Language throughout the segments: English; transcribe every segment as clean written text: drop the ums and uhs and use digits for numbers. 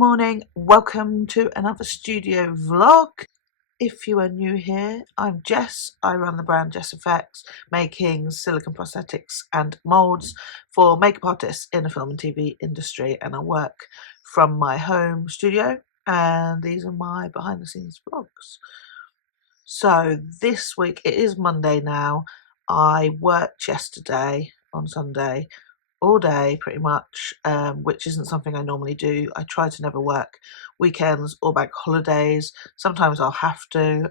morning, welcome to another studio vlog. If you are new here, I'm Jess. I run the brand Jess Effects, making silicone prosthetics and moulds for makeup artists in the film and TV industry, and I work from my home studio, and these are my behind the scenes vlogs. So this week, it is Monday now. I worked yesterday on Sunday all day pretty much, which isn't something I normally do. I try to never work weekends or bank holidays. Sometimes I'll have to,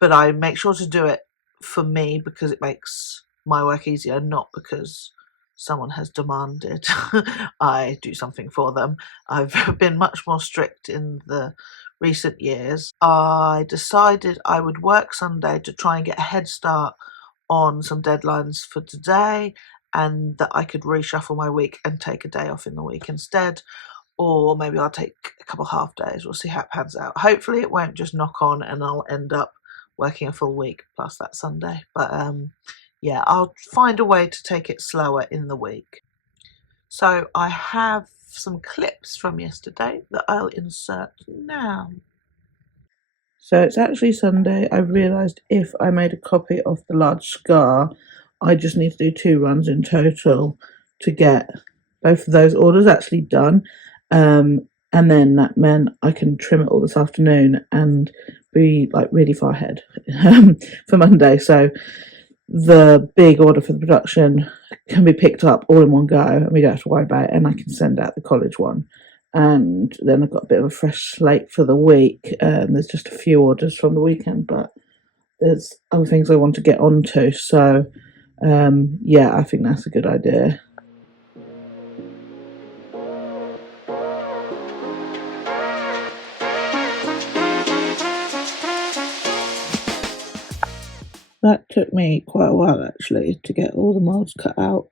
but I make sure to do it for me because it makes my work easier, not because someone has demanded I do something for them. I've been much more strict in the recent years. I decided I would work Sunday to try and get a head start on some deadlines for today, and that I could reshuffle my week and take a day off in the week instead, or maybe I'll take a couple half days. We'll see how it pans out. Hopefully it won't just knock on and I'll end up working a full week plus that Sunday, but yeah, I'll find a way to take it slower in the week. So I have some clips from yesterday that I'll insert now. So it's actually Sunday. I've realised if I made a copy of the large scar, I just need to do 2 runs in total to get both of those orders actually done. And then that meant I can trim it all this afternoon and be like really far ahead for Monday. So the big order for the production can be picked up all in one go and we don't have to worry about it, and I can send out the college one. And then I've got a bit of a fresh slate for the week. There's just a few orders from the weekend, but there's other things I want to get onto. So yeah, I think that's a good idea. That took me quite a while actually to get all the moulds cut out.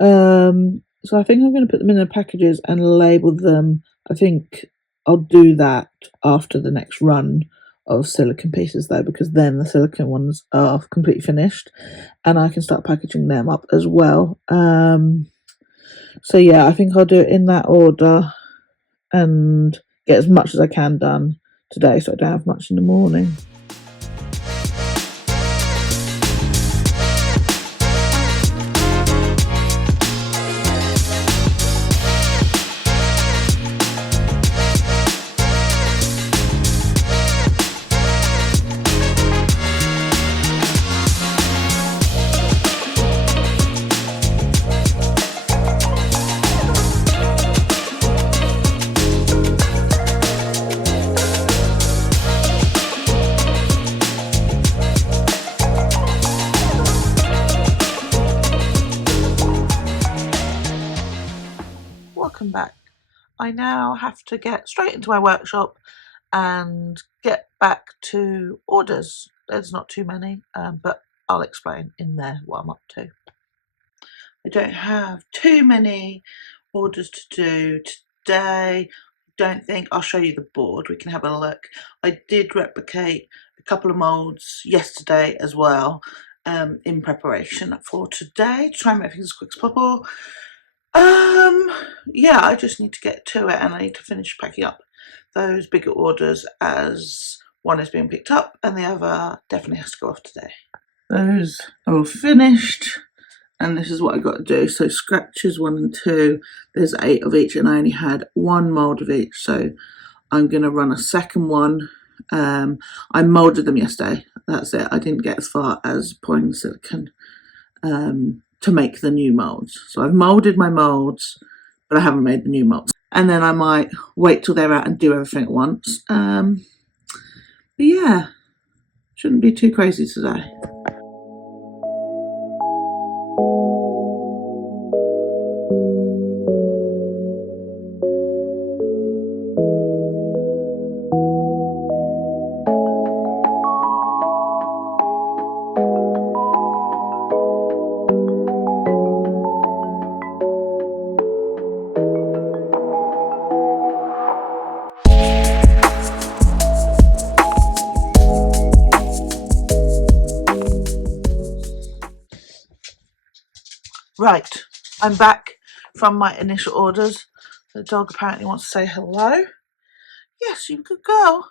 So I think I'm going to put them in the packages and label them. I think I'll do that after the next run of silicone pieces though, because then the silicone ones are completely finished and I can start packaging them up as well. So yeah, I think I'll do it in that order and get as much as I can done today so I don't have much in the morning. Welcome back. I now have to get straight into my workshop and get back to orders. There's not too many, but I'll explain in there what I'm up to. I don't have too many orders to do today. Don't think. I'll show you the board. We can have a look. I did replicate a couple of moulds yesterday as well, in preparation for today to try and make things as quick as possible. Yeah, I just need to get to it, and I need to finish packing up those bigger orders as one is being picked up and the other definitely has to go off today. Those are all finished, and this is what I got to do. So scratches 1 and 2, there's 8 of each, and I only had 1 mould of each, so I'm going to run a second one. I moulded them yesterday, that's it. I didn't get as far as pouring the silicone to make the new moulds. So I've moulded my moulds, but I haven't made the new moulds. And then I might wait till they're out and do everything at once. But yeah, shouldn't be too crazy today. Right, I'm back from my initial orders. The dog apparently wants to say hello. Yes, you good girl.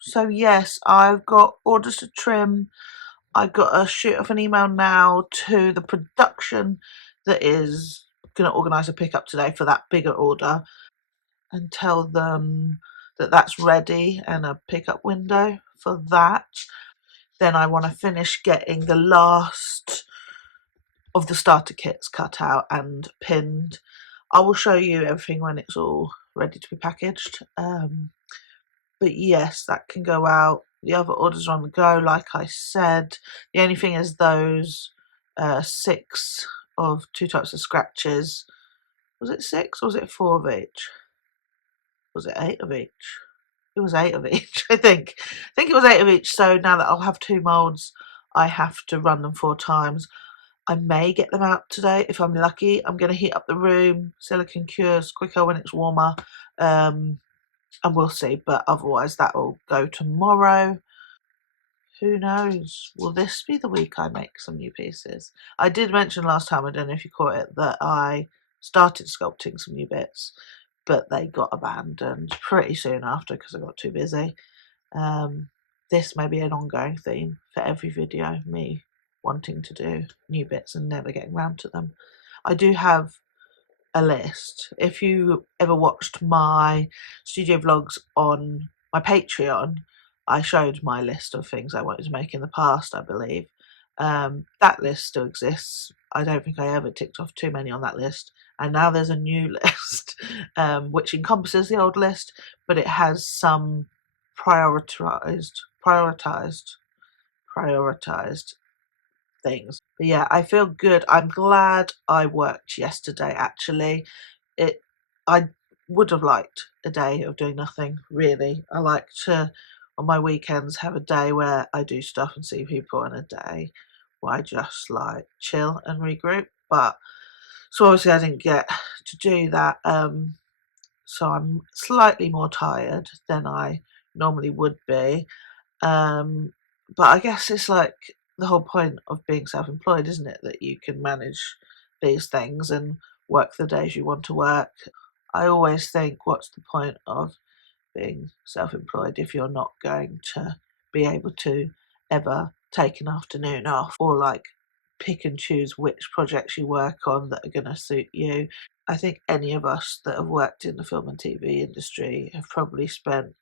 So yes, I've got orders to trim. I got to shoot off an email now to the production that is going to organise a pickup today for that bigger order and tell them that that's ready and a pickup window for that. Then I want to finish getting the last of the starter kits cut out and pinned. I will show you everything when it's all ready to be packaged. But yes, that can go out. The other orders are on the go, like I said. The only thing is those 6 of 2 types of scratches. Was it 6 or was it 4 of each? Was it 8 of each? It was 8 of each, I think. I think it was 8 of each. So now that I'll have 2 moulds, I have to run them 4 times. I may get them out today if I'm lucky. I'm going to heat up the room. Silicone cures quicker when it's warmer. And we'll see. But otherwise, that will go tomorrow. Who knows? Will this be the week I make some new pieces? I did mention last time, I don't know if you caught it, that I started sculpting some new bits, but they got abandoned pretty soon after because I got too busy. This may be an ongoing theme for every video, me wanting to do new bits and never getting round to them. I do have a list. If you ever watched my studio vlogs on my Patreon, I showed my list of things I wanted to make in the past, I believe. That list still exists. I don't think I ever ticked off too many on that list. And now there's a new list, which encompasses the old list, but it has some prioritized things. But yeah, I feel good. I'm glad I worked yesterday, actually. I would have liked a day of doing nothing, really. I like to, on my weekends, have a day where I do stuff and see people, and a day where I just like chill and regroup. But so obviously I didn't get to do that. So I'm slightly more tired than I normally would be. But I guess it's like the whole point of being self-employed, isn't it? That you can manage these things and work the days you want to work. I always think, what's the point of being self-employed if you're not going to be able to ever take an afternoon off, or like pick and choose which projects you work on that are going to suit you. I think any of us that have worked in the film and TV industry have probably spent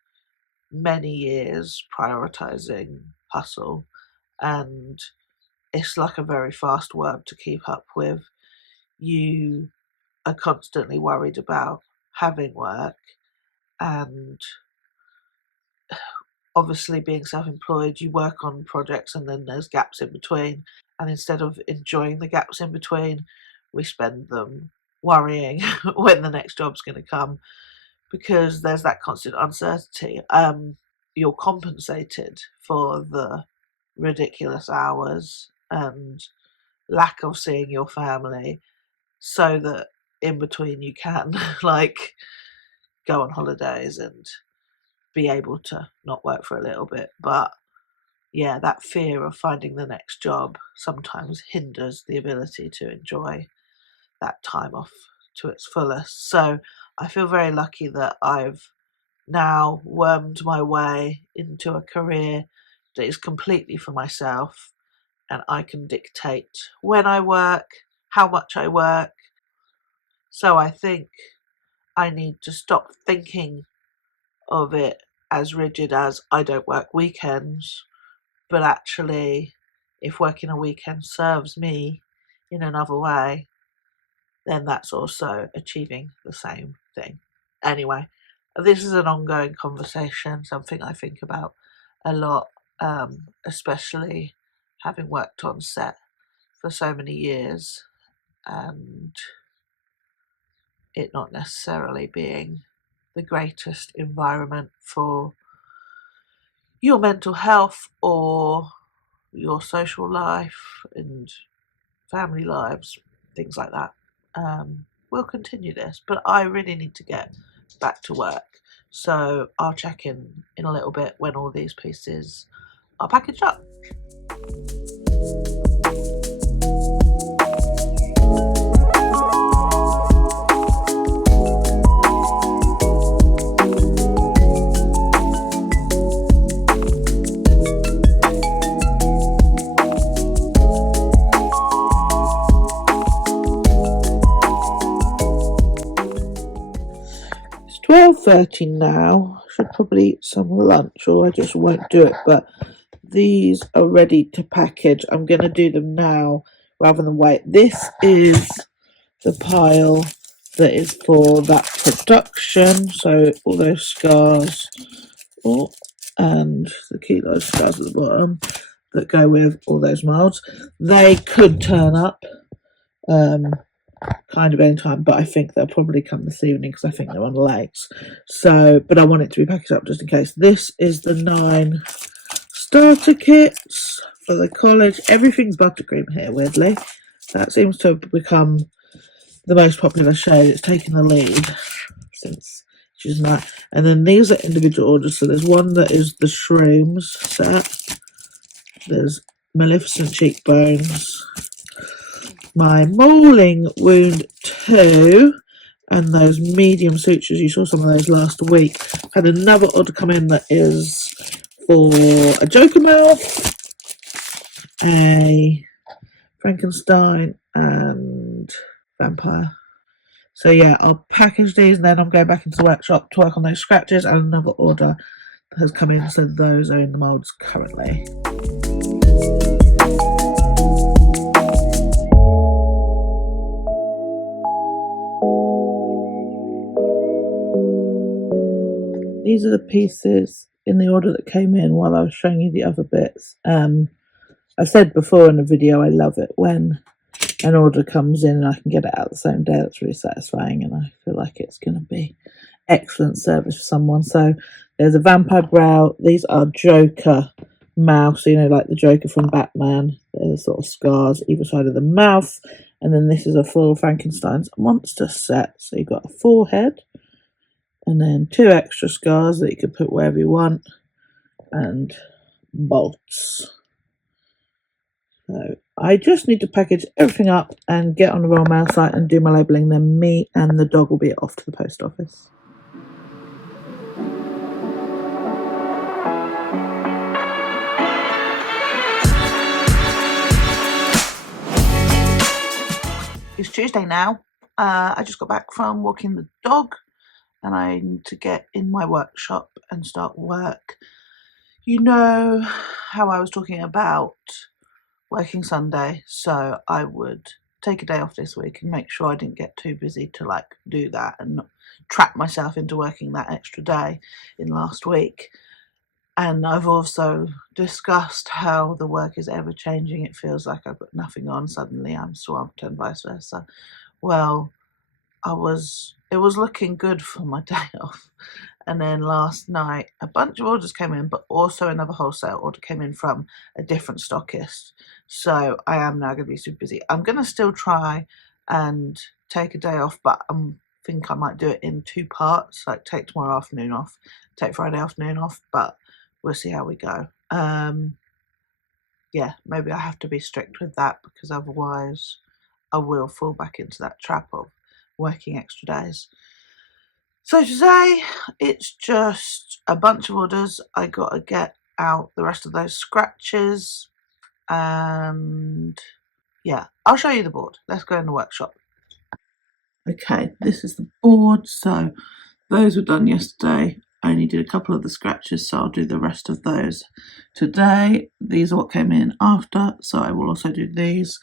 many years prioritizing hustle, and it's like a very fast world to keep up with. You are constantly worried about having work, and obviously being self-employed, you work on projects and then there's gaps in between, and instead of enjoying the gaps in between, we spend them worrying when the next job's going to come, because there's that constant uncertainty. You're compensated for the ridiculous hours and lack of seeing your family, so that in between you can like go on holidays and be able to not work for a little bit. But yeah, that fear of finding the next job sometimes hinders the ability to enjoy that time off to its fullest. So I feel very lucky that I've now wormed my way into a career that is completely for myself, and I can dictate when I work, how much I work. So I think I need to stop thinking of it as rigid as I don't work weekends, but actually, if working a weekend serves me in another way, then that's also achieving the same thing. Anyway, this is an ongoing conversation, something I think about a lot, especially having worked on set for so many years and it not necessarily being the greatest environment for your mental health or your social life and family lives, things like that. We'll continue this, but I really need to get back to work. So I'll check in a little bit when all these pieces are packaged up. 12:30 now. I should probably eat some lunch, or I just won't do it, but these are ready to package. I'm going to do them now rather than wait. This is the pile that is for that production, so all those scars, and the kilo scars at the bottom that go with all those molds. They could turn up kind of any time, but I think they'll probably come this evening because I think they're on legs. So, but I want it to be packaged up just in case. This is the 9 starter kits for the college. Everything's buttercream here, weirdly. That seems to have become the most popular shade. It's taken the lead since choosing that. And then these are individual orders. So there's one that is the shrooms set. There's Maleficent cheekbones. My mauling wound 2, and those medium sutures. You saw some of those last week. Had another order come in that is for a Joker mouth, a Frankenstein, and vampire. So yeah, I'll package these and then I'm going back into the workshop to work on those scratches, and another order has come in, so those are in the moulds currently. These are the pieces in the order that came in while I was showing you the other bits. I've said before in a video, I love it when an order comes in and I can get it out the same day. That's really satisfying, and I feel like it's going to be excellent service for someone. So there's a vampire brow. These are Joker mouth, so you know, like the Joker from Batman. There's sort of scars either side of the mouth, and then this is a full Frankenstein's monster set. So you've got a forehead, and then 2 extra scars that you can put wherever you want, and bolts. So I just need to package everything up and get on the Royal Mail site and do my labelling. Then me and the dog will be off to the post office. It's Tuesday now. I just got back from walking the dog, and I need to get in my workshop and start work. You know how I was talking about working Sunday, so I would take a day off this week and make sure I didn't get too busy to like do that and not trap myself into working that extra day in last week. And I've also discussed how the work is ever changing. It feels like I've got nothing on, suddenly I'm swamped, and vice versa. Well, it was looking good for my day off. And then last night, a bunch of orders came in, but also another wholesale order came in from a different stockist. So I am now going to be super busy. I'm going to still try and take a day off, but I think I might do it in 2 parts, like take tomorrow afternoon off, take Friday afternoon off, but we'll see how we go. Yeah, maybe I have to be strict with that, because otherwise I will fall back into that trap of working extra days. So today it's just a bunch of orders. I got to get out the rest of those scratches, and yeah, I'll show you the board. Let's go in the workshop. Okay, this is the board. So those were done yesterday. I only did a couple of the scratches, so I'll do the rest of those today. These are what came in after, so I will also do these.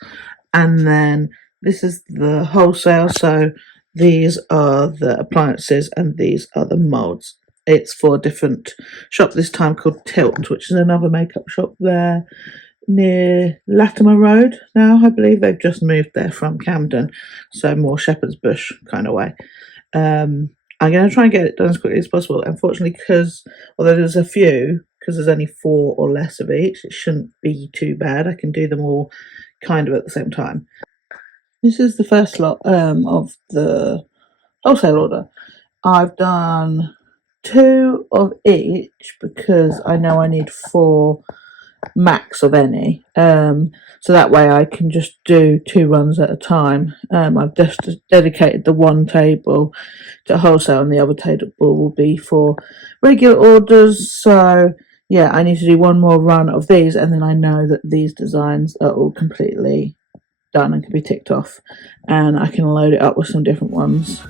And then this is the wholesale, so these are the appliances and these are the moulds. It's for a different shop this time called Tilt, which is another makeup shop there near Latimer Road now. I believe they've just moved there from Camden, so more Shepherd's Bush kind of way. I'm going to try and get it done as quickly as possible. Unfortunately, because although there's a few, because there's only 4 or less of each, it shouldn't be too bad. I can do them all kind of at the same time. This is the first lot of the wholesale order. I've done 2 of each because I know I need 4 max of any, so that way I can just do 2 runs at a time. I've just dedicated the one table to wholesale, and the other table will be for regular orders. So yeah, I need to do 1 more run of these, and then I know that these designs are all completely done and can be ticked off, and I can load it up with some different ones.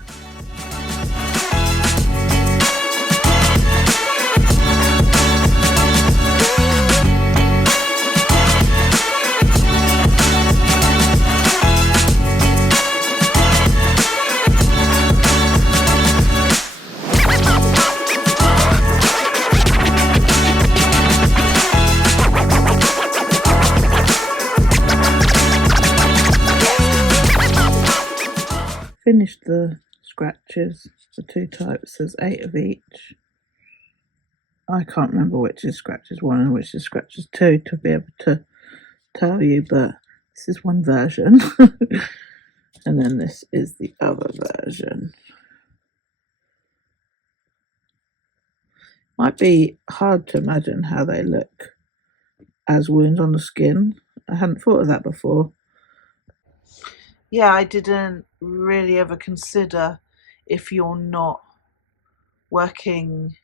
finished the scratches, the two types. There's 8 of each. I can't remember which is scratches 1 and which is scratches 2 to be able to tell you, but this is one version. And then this is the other version. Might be hard to imagine how they look as wounds on the skin. I hadn't thought of that before. Yeah, I didn't really ever consider if you're not working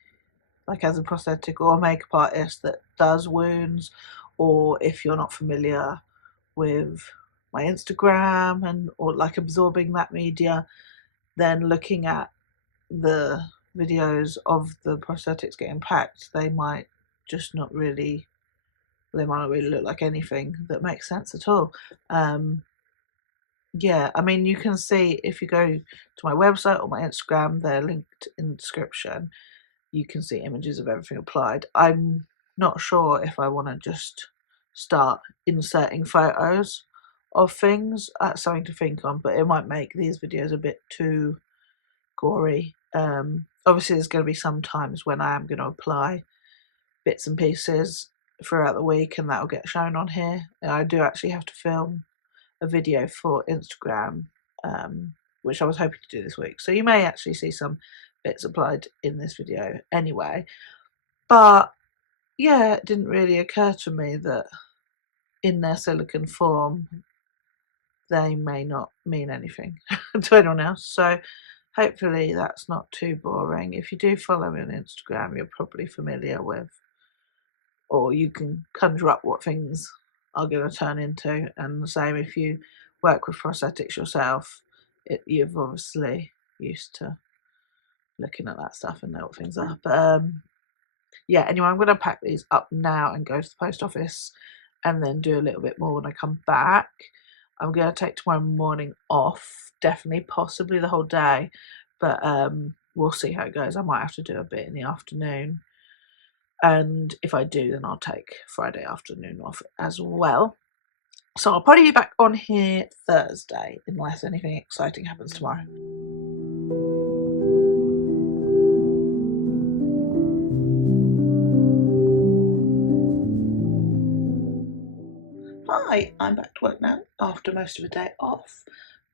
like as a prosthetic or a makeup artist that does wounds, or if you're not familiar with my Instagram and or like absorbing that media, then looking at the videos of the prosthetics getting packed, they might just not really, they might not really look like anything that makes sense at all. Yeah, I mean, you can see if you go to my website or my Instagram, they're linked in the description. You can see images of everything applied. I'm not sure if I want to just start inserting photos of things. That's something to think on, but it might make these videos a bit too gory. Obviously, there's going to be some times when I am going to apply bits and pieces throughout the week, and that will get shown on here. And I do actually have to film a video for Instagram, which I was hoping to do this week. So you may actually see some bits applied in this video anyway. But yeah, it didn't really occur to me that in their silicone form, they may not mean anything to anyone else. So hopefully that's not too boring. If you do follow me on Instagram, you're probably familiar with, or you can conjure up what things are going to turn into. And the same if you work with prosthetics yourself, you've obviously used to looking at that stuff and know what things are. But yeah, anyway, I'm going to pack these up now and go to the post office and then do a little bit more when I come back. I'm going to take tomorrow morning off, definitely, possibly the whole day, but we'll see how it goes. I might have to do a bit in the afternoon, and if I do, then I'll take Friday afternoon off as well. So I'll probably be back on here Thursday unless anything exciting happens tomorrow. Hi, I'm back to work now after most of the day off.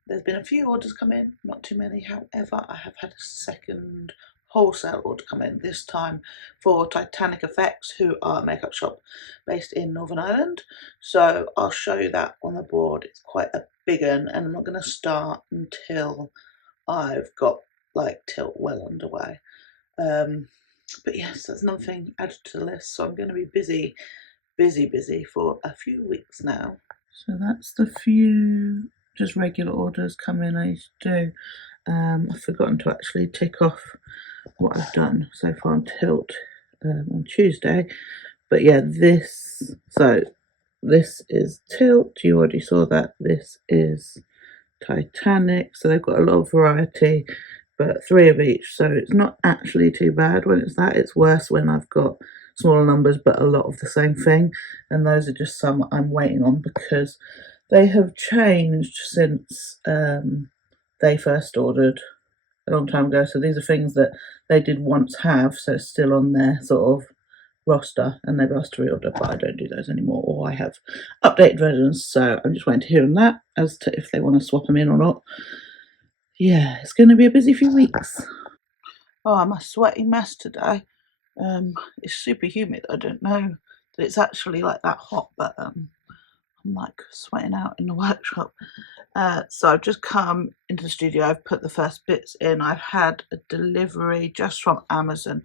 There's been a few orders come in, not too many. However, I have had a second wholesale order come in, this time for Titanic Effects, who are a makeup shop based in Northern Ireland. So I'll show you that on the board. It's quite a big one, and I'm not going to start until I've got like tilt well underway. But yes, that's another thing added to the list. So I'm going to be busy for a few weeks now. So that's the few just regular orders come in I used to do. I've forgotten to actually tick off what I've done so far on tilt on Tuesday. But yeah, this is tilt. You already saw that. This is Titanic. So they've got a lot of variety, but 3 of each. So it's not actually too bad when it's that. It's worse when I've got smaller numbers but a lot of the same thing, and those are just some I'm waiting on because they have changed since they first ordered a long time ago. So these are things that they did once have, so still on their sort of roster, and they've asked to reorder, but I don't do those anymore, or I have updated versions. So I'm just waiting to hear on that as to if they want to swap them in or not. Yeah, it's going to be a busy few weeks. Oh, I'm a sweaty mess today. It's super humid. I don't know that it's actually like that hot, but I'm like sweating out in the workshop. So I've just come into the studio. I've put the first bits in. I've had a delivery just from Amazon.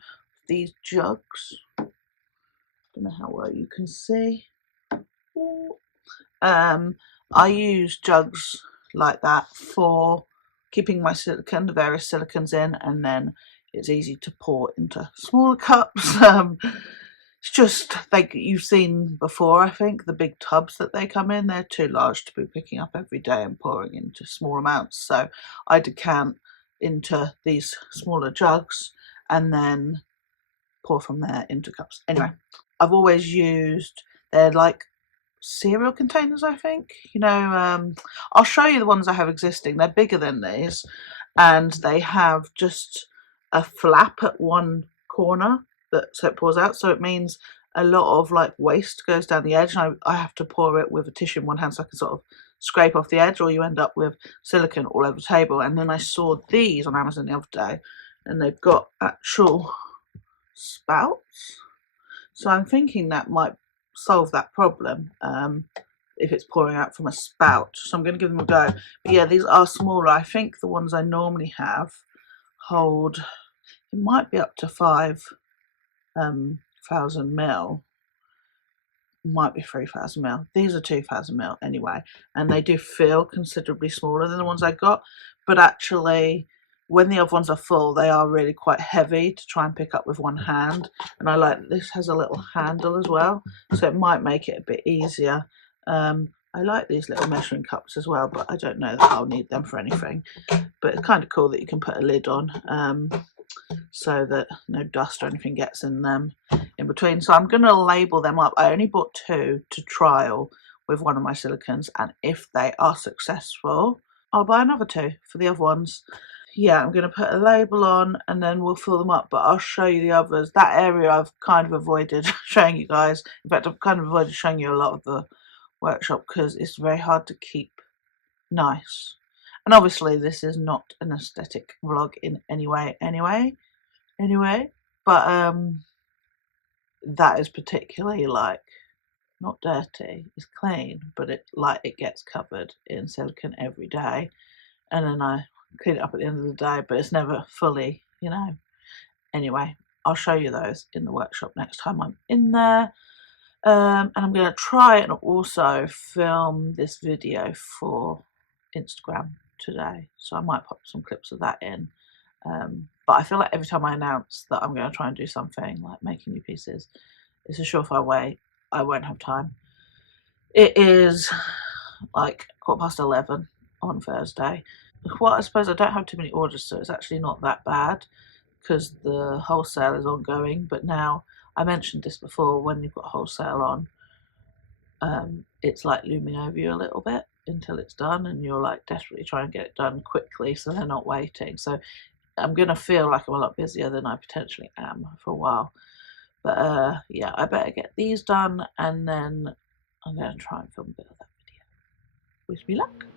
These jugs. Don't know how well you can see. I use jugs like that for keeping my silicone, the various silicons in, and then it's easy to pour into smaller cups. It's just like you've seen before, I think, the big tubs that they come in, they're too large to be picking up every day and pouring into small amounts. So I decant into these smaller jugs and then pour from there into cups. Anyway, I've always used, they're like cereal containers, I think. I'll show you the ones I have existing. They're bigger than these, and they have just a flap at one corner so it pours out. So it means a lot of like waste goes down the edge, and I have to pour it with a tissue in one hand so I can sort of scrape off the edge, or you end up with silicone all over the table. And then I saw these on Amazon the other day, and they've got actual spouts. So I'm thinking that might solve that problem if it's pouring out from a spout. So I'm going to give them a go. But yeah, these are smaller. I think the ones I normally have hold, it might be up to 5,000 ml. Might be 3,000 ml. These are 2,000 ml anyway, and they do feel considerably smaller than the ones I got. But actually, when the other ones are full, they are really quite heavy to try and pick up with one hand. And I like that this has a little handle as well, so it might make it a bit easier. I like these little measuring cups as well, but I don't know that I'll need them for anything. But it's kind of cool that you can put a lid on, so that no dust or anything gets in them in between. So I'm going to label them up. I only bought 2 to trial with one of my silicons, and if they are successful, I'll buy another 2 for the other ones. Yeah, I'm going to put a label on and then we'll fill them up, but I'll show you the others. That area I've kind of avoided showing you guys. In fact, I've kind of avoided showing you a lot of the workshop because it's very hard to keep nice. And obviously this is not an aesthetic vlog in any way anyway, but that is particularly like not dirty, it's clean, but it gets covered in silicone every day, and then I clean it up at the end of the day, but it's never fully, Anyway, I'll show you those in the workshop next time I'm in there. And I'm going to try and also film this video for Instagram today, so I might pop some clips of that in. But I feel like every time I announce that I'm going to try and do something like making new pieces, it's a surefire way I won't have time. It is like 11:15 on Thursday. Well, I suppose I don't have too many orders, so it's actually not that bad because the wholesale is ongoing. But now, I mentioned this before, when you've got wholesale on, it's like looming over you a little bit until it's done, and you're like desperately trying to get it done quickly so they're not waiting. So I'm going to feel like I'm a lot busier than I potentially am for a while. But yeah, I better get these done, and then I'm going to try and film a bit of that video. Wish me luck.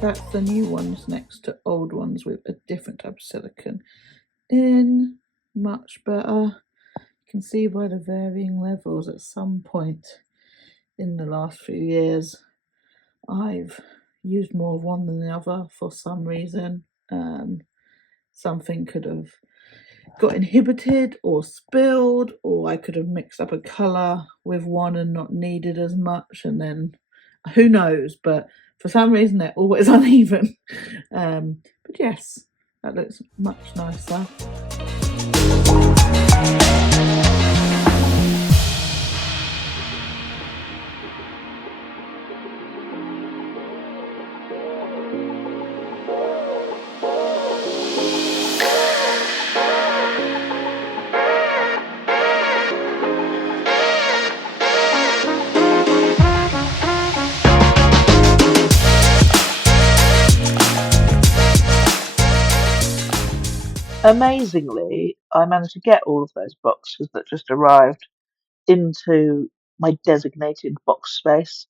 That's the new ones next to old ones with a different type of silicone in. Much better. You can see by the varying levels at some point in the last few years I've used more of one than the other for some reason. Something could have got inhibited or spilled, or I could have mixed up a colour with one and not needed as much, and then who knows, but for some reason they're always uneven. But yes, that looks much nicer. Amazingly, I managed to get all of those boxes that just arrived into my designated box space.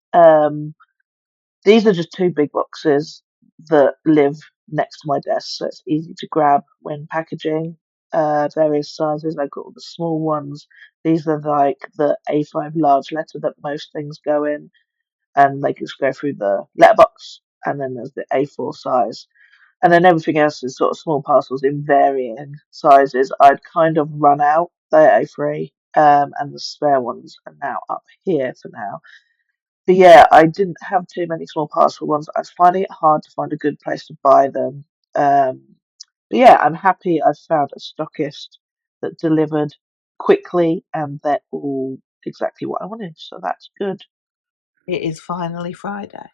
These are just 2 big boxes that live next to my desk, so it's easy to grab when packaging. Various sizes. I got all the small ones. These are like the A5 large letter that most things go in. and they can just go through the letterbox, and then there's the A4 size. And then everything else is sort of small parcels in varying sizes. I'd kind of run out. They're A3, and the spare ones are now up here for now. But yeah, I didn't have too many small parcel ones. I was finding it hard to find a good place to buy them. But yeah, I'm happy I found a stockist that delivered quickly, and they're all exactly what I wanted. So that's good. It is finally Friday. I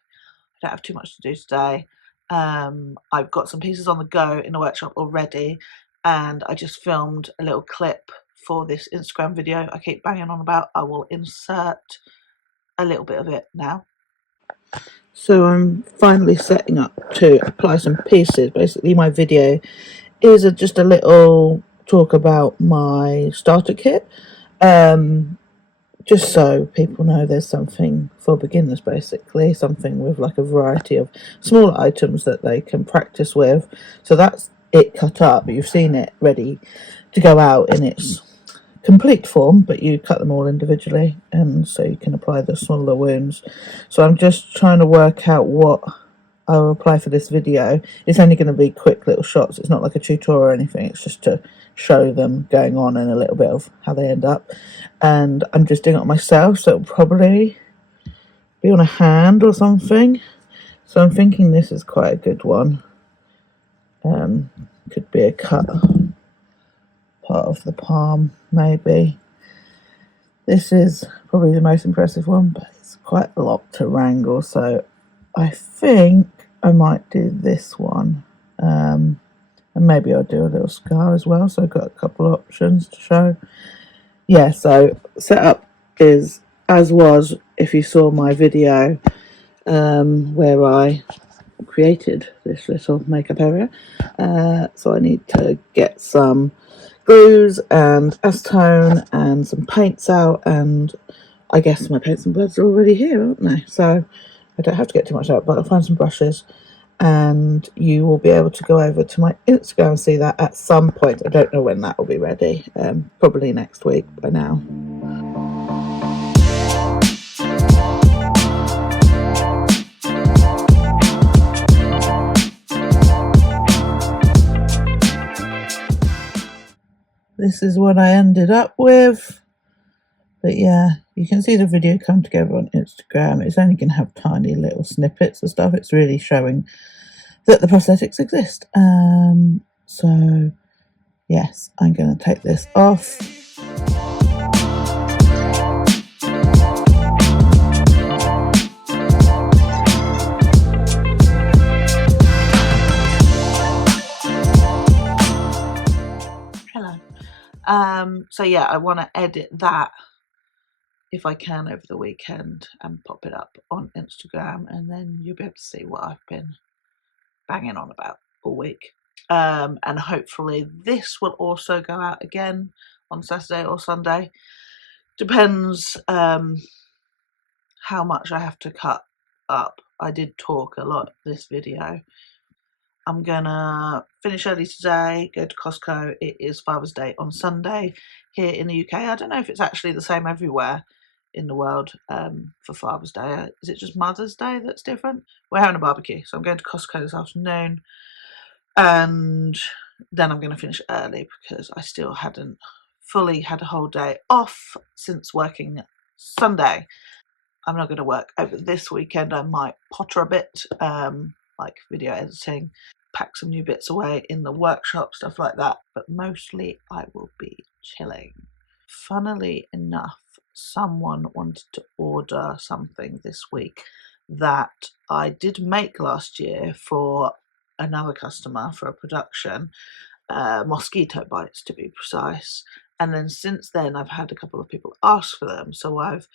don't have too much to do today. I've got some pieces on the go in the workshop already, and I just filmed a little clip for this Instagram video I keep banging on about. I will insert a little bit of it now. So I'm finally setting up to apply some pieces. Basically, my video is just a little talk about my starter kit. Just so people know there's something for beginners, basically, something with like a variety of small items that they can practice with. So that's it cut up. You've seen it ready to go out in its complete form, but you cut them all individually, and so you can apply the smaller wounds. So I'm just trying to work out what I'll apply for this video. It's only going to be quick little shots. It's not like a tutorial or anything. It's just to show them going on and a little bit of how they end up. And I'm just doing it myself, so it'll probably be on a hand or something. So I'm thinking this is quite a good one. Could be a cut part of the palm, maybe. This is probably the most impressive one, but it's quite a lot to wrangle, so I think I might do this one. And maybe I'll do a little scar as well, so I've got a couple of options to show. Yeah, so setup is as was if you saw my video where I created this little makeup area. So I need to get some glues and acetone and some paints out, and I guess my paints and bloods are already here, aren't they? So I don't have to get too much out, but I'll find some brushes, and you will be able to go over to my Instagram and see that at some point. I don't know when that will be ready, probably next week by now. This is what I ended up with. But yeah, you can see the video come together on Instagram. It's only going to have tiny little snippets and stuff. It's really showing that the prosthetics exist. So yes, I'm going to take this off. Hello. So yeah, I want to edit that if I can over the weekend and pop it up on Instagram, and then you'll be able to see what I've been banging on about all week. And hopefully this will also go out again on Saturday or Sunday. Depends how much I have to cut up. I did talk a lot this video. I'm gonna finish early today, go to Costco. It is Father's Day on Sunday here in the UK. I don't know if it's actually the same everywhere in the world for Father's Day. Is it just Mother's Day that's different? We're having a barbecue, so I'm going to Costco this afternoon, and then I'm going to finish early because I still hadn't fully had a whole day off since working Sunday. I'm not going to work over this weekend. I might potter a bit, like video editing, pack some new bits away in the workshop, stuff like that, but mostly I will be chilling. Funnily enough, someone wanted to order something this week that I did make last year for another customer for a production, mosquito bites to be precise. And then since then I've had a couple of people ask for them, so I've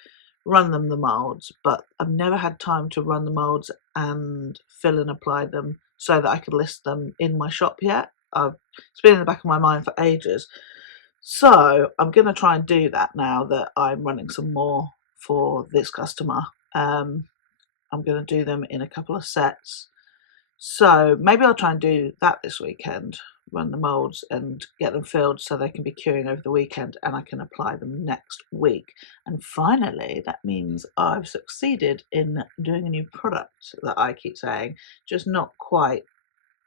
run them the molds, but I've never had time to run the molds and fill and apply them so that I could list them in my shop yet. It's been in the back of my mind for ages. So I'm going to try and do that now that I'm running some more for this customer. I'm going to do them in a couple of sets. So maybe I'll try and do that this weekend run the moulds and get them filled so they can be curing over the weekend and I can apply them next week. And finally, that means I've succeeded in doing a new product that I keep saying, just not quite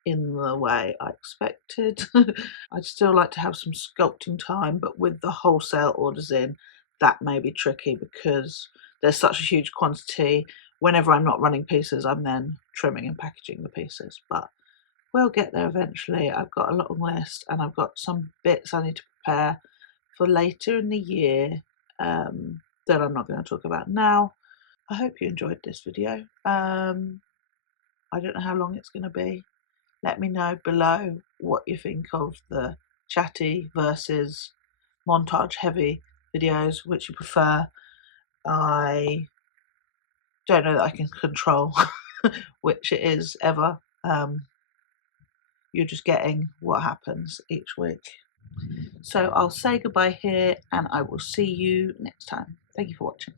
in the way I expected. I'd still like to have some sculpting time, but with the wholesale orders in, that may be tricky because there's such a huge quantity. Whenever I'm not running pieces, I'm then trimming and packaging the pieces, but we'll get there eventually. I've got a long list and I've got some bits I need to prepare for later in the year that I'm not going to talk about now. I hope you enjoyed this video. I don't know how long it's going to be. Let me know below what you think of the chatty versus montage heavy videos, which you prefer. I don't know that I can control which it is ever. You're just getting what happens each week. So I'll say goodbye here and I will see you next time. Thank you for watching.